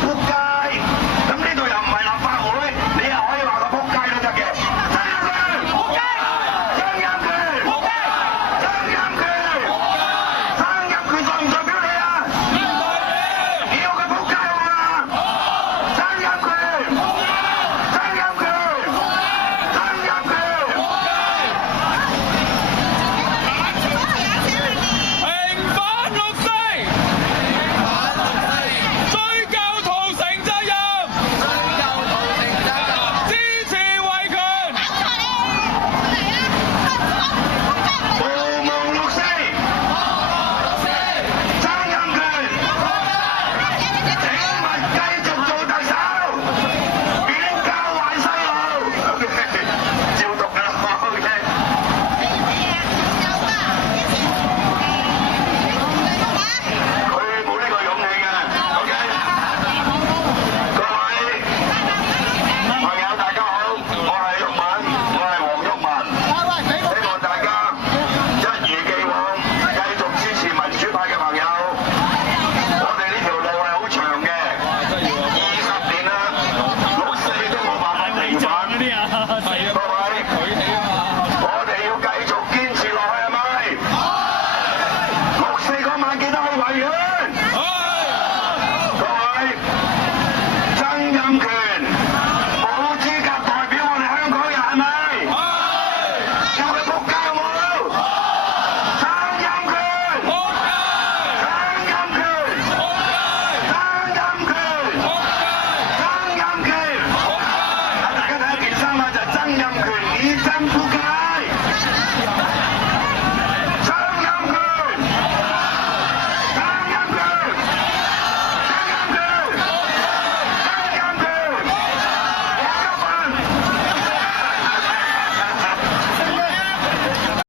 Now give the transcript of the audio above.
仆街。咁呢度又唔係立法會，你又可以話佢仆街都得嘅。曾蔭權，曾蔭權，曾蔭權代唔代表你啊？你要佢仆街好嘛？曾蔭權，曾蔭權，曾蔭權。平反六四，追究屠城責任，支持維權。無夢六四，曾蔭權，請勿繼續做特首，免教壞細路。照讀㗎啦，OK。佢冇呢個勇氣嘅，OK。各位朋友大家好，我係毓民，我係黃毓民。希望大家一如既往繼續支持民主派嘅朋友。我哋呢條路係好長嘅，20年啦，六四都冇辦法平反。各位，我哋要繼續堅持落去係咪？六四嗰晚記得去維園。各位，曾蔭權冇資格代表我哋香港人係咪？叫佢仆街好冇？曾蔭權，曾蔭權，曾蔭權，曾蔭權。大家睇一件衫啊，就係曾蔭權以真仆街。